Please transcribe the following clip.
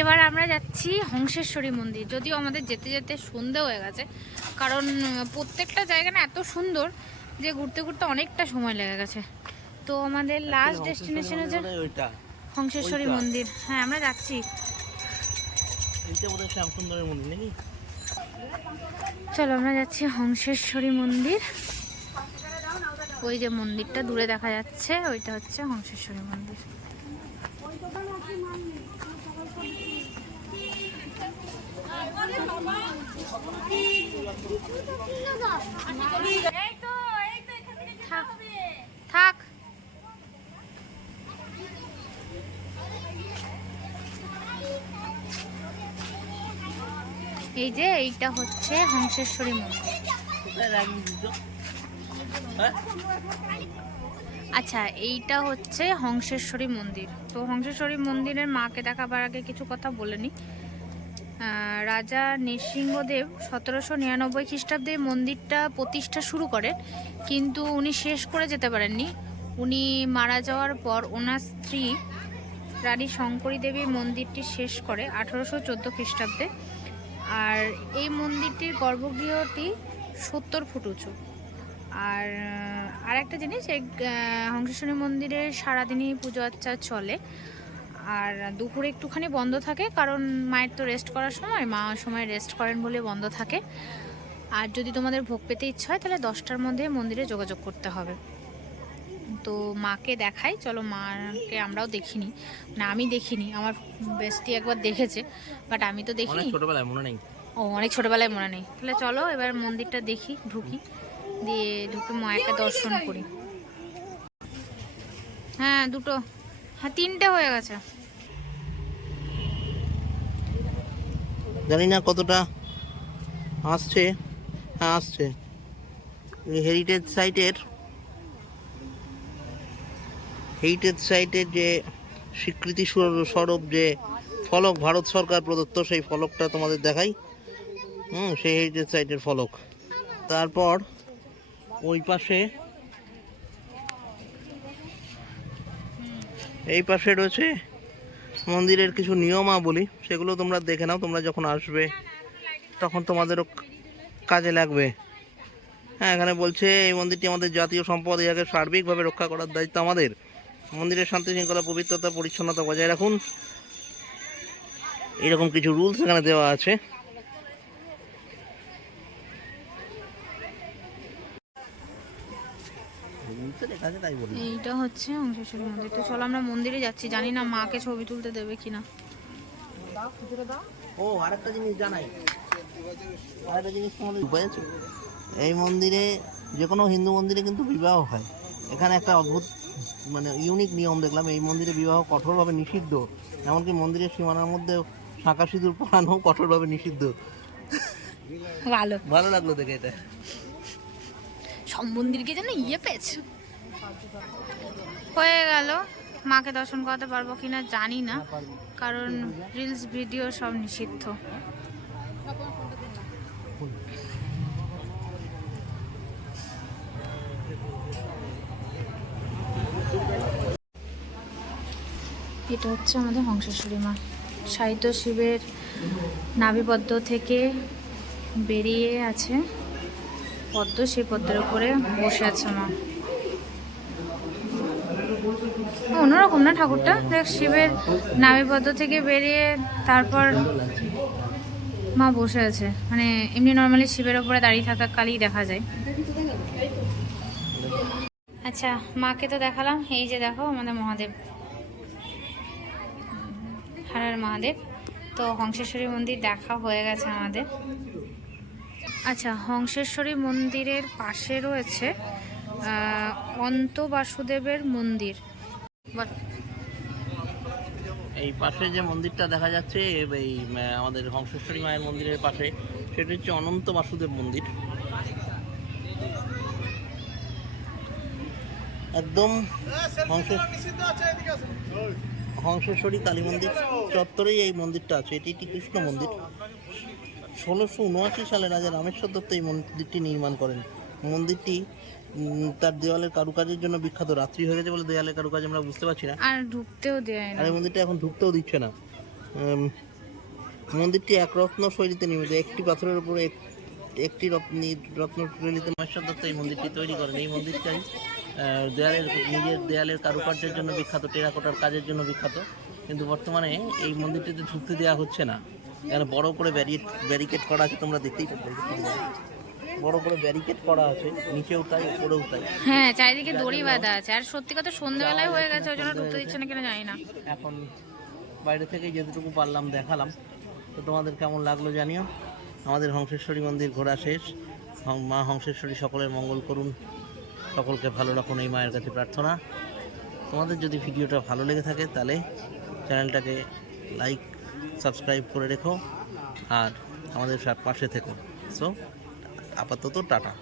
এবার আমরা যাচ্ছি হংসেশ্বরী মন্দির। যদিও আমাদের যেতে যেতে সন্ধে হয়ে গেছে, কারণ প্রত্যেকটা জায়গা না এত সুন্দর যে ঘুরতে ঘুরতে অনেকটা সময় লেগে গেছে। তো আমাদের লাস্ট ডেস্টিনেশন হচ্ছে হংসেশ্বরী মন্দির। হ্যাঁ, আমরা যাচ্ছি। চলো আমরা যাচ্ছি হংসেশ্বরী মন্দির। ওই যে মন্দিরটা দূরে দেখা যাচ্ছে, ওইটা হচ্ছে হংসেশ্বরী মন্দির। থাক। এই যে এইটা হচ্ছে হংসেশ্বরী মন্দির। আচ্ছা, এইটা হচ্ছে হংসেশ্বরী মন্দির। তো হংসেশ্বরী মন্দিরের মাকে দেখাবার আগে কিছু কথা বলে নিই। রাজা নৃসিংহদেব 1799 খ্রিস্টাব্দে মন্দিরটা প্রতিষ্ঠা শুরু করেন, কিন্তু উনি শেষ করে যেতে পারেননি। উনি মারা যাওয়ার পর ওনার স্ত্রী রানী শঙ্করী দেবী মন্দিরটি শেষ করে 1814 খ্রিস্টাব্দে। আর এই মন্দিরটির গর্ভগৃহটি 70 ফুট উঁচু। আর আরেকটা জিনিস, এই হংসেশ্বরী মন্দিরে সারাদিনই পুজো আর্চা চলে, আর দুপুরে একটুখানি বন্ধ থাকে, কারণ মায়ের তো রেস্ট করার সময়, মা সময় রেস্ট করেন বলে বন্ধ থাকে। আর যদি তোমাদের ভোগ পেতে ইচ্ছা হয় তাহলে 10টার মধ্যে মন্দিরে যোগাযোগ করতে হবে। তো মাকে দেখাই, চলো। মাকে আমরাও দেখিনি, না আমি দেখিনি, আমার বেস্টি একবার দেখেছে, বাট আমি তো দেখিনি, ছোটবেলায় মনে নেই। ও, অনেক ছোটবেলায় মনে নেই। তাহলে চলো এবার মন্দিরটা দেখি, ঢুকি, দিয়ে ঢুকে মায়েরকে দর্শন করি। হ্যাঁ, দুটো, হ্যাঁ 3টে হয়ে গেছে। জানি না কতটা আসছে। হ্যাঁ আসছে। হেরিটেজ সাইটের যে স্বীকৃতি স্বরূপ যে ফলক ভারত সরকার প্রদত্ত, সেই ফলকটা তোমাদের দেখাই। সেই হেরিটেজ সাইটের ফলক। তারপর ওই পাশে, এই পাশে রয়েছে মন্দিরের কিছু নিয়মাবলী, সেগুলো তোমরা দেখে নাও। তোমরা যখন আসবে তখন তোমাদেরও কাজে লাগবে। হ্যাঁ, এখানে বলছে এই মন্দিরটি আমাদের জাতীয় সম্পদ, এটাকে সার্বিকভাবে রক্ষা করার দায়িত্ব আমাদের। মন্দিরের শান্তি শৃঙ্খলা, পবিত্রতা, পরিচ্ছন্নতা বজায় রাখুন, এরকম কিছু রুলস এখানে দেওয়া আছে। এইটা হচ্ছে হংসেশ্বরী মন্দির। তো চলো আমরা মন্দিরে যাচ্ছি, জানি না মাকে ছবি তুলতে দেবে কিনা। ও, আরেকটা জিনিস জানাই, আরেকটা জিনিস তোমাদের উপায় আছে। এই মন্দিরে, যে কোনো হিন্দু মন্দিরে কিন্তু বিবাহ হয়। এখানে একটা অদ্ভুত মানে ইউনিক নিয়ম দেখলাম, এই মন্দিরে বিবাহ কঠোরভাবে নিষিদ্ধ। এমনকি মন্দিরের সীমানার মধ্যে শাঁখা সিঁদুর পরানো কঠোরভাবে নিষিদ্ধ। ভালো ভালো লাগলো দেখে এটা। সব মন্দিরকে যেন পেয়েছে। হয়ে গেল। মাকে দর্শন করাতে পারবো কিনা জানি না, কারণ রিলস ভিডিও সব নিষিদ্ধ। এটা হচ্ছে আমাদের হংসেশ্বরী মা। সাহিত্য শিবের নাভিপদ্ম থেকে বেরিয়ে আছে পদ্ম, সেই পদ্মের উপরে বসে আছে মা। অন্যরকম না ঠাকুরটা, দেখ, শিবের নাভিপদ্ম থেকে বেরিয়ে তারপর মা বসে আছে। মানে এমনি নর্মালি শিবের ওপরে দাঁড়িয়ে থাকা কালই দেখা যায়। আচ্ছা, মাকে তো দেখালাম। এই যে দেখো আমাদের মহাদেব, হারার মহাদেব। তো হংসেশ্বরী মন্দির দেখা হয়ে গেছে আমাদের। আচ্ছা, হংসেশ্বরী মন্দিরের পাশে রয়েছে অন্ত বাসুদেবের মন্দির। এই পাশে যে মন্দিরটা দেখা যাচ্ছে, এই আমাদের হংসেশ্বরী মায়ের মন্দিরের পাশে, সেটা হচ্ছে অনন্ত বাসুদেব মন্দির। একদম হংসেশ্বরী কালী মন্দির চত্বরেই এই মন্দিরটা আছে। এটি একটি কৃষ্ণ মন্দির। 1679 সালে রাজা রামেশ্বর দত্ত এই মন্দিরটি নির্মাণ করেন। মন্দিরটি তার দেওয়ালের কারুকাজের জন্য বিখ্যাত। রাত্রি হয়ে গেছে বলে দেওয়ালের কারুকাজ আমরা বুঝতে পারছি না, আর ঢুকতেও দেয় না। আর এই মন্দিরটা এখন ঢুকতেও দিচ্ছে না। মন্দিরটি একরত্ন শৈলীতে নির্মিত। একটি পাথরের উপরে একটি রত্ন শৈলীতে মহেশ্বর দত্ত এই মন্দিরটি তৈরি করেন। এই মন্দিরটাই দেয়ালের নিজের দেয়ালের কারুকার্যের জন্য বিখ্যাত, টেরাকোটার কাজের জন্য বিখ্যাত। কিন্তু বর্তমানে এই মন্দিরটিতে ঢুকতে দেওয়া হচ্ছে না। এখানে বড় করে ব্যারিকেড করা আছে, তোমরা দেখতেই পাচ্ছ, বড় করে ব্যারিকেড করা আছে, নিচেও তাই উপরেও তাই। হ্যাঁ, চারিদিকে দড়ি বাঁধা আছে। আর সত্যি কথা সন্ধ্যেবেলায় হয়ে গেছে, ওই জন্য ঢুকতে দিচ্ছে না কিনা জানি না। এখন বাইরে থেকে যেটুকু পারলাম দেখালাম। তো তোমাদের কেমন লাগলো জানিও। আমাদের হংসেশ্বরী মন্দির ঘোরা শেষ। মা হংসেশ্বরী সকলের মঙ্গল করুন, সকলকে ভালো রাখুন, এই মায়ের কাছে প্রার্থনা। তোমাদের যদি ভিডিওটা ভালো লেগে থাকে তাহলে চ্যানেলটাকে লাইক সাবস্ক্রাইব করে রেখো আর আমাদের পাশে থেকো। সো আপাতত টাটা।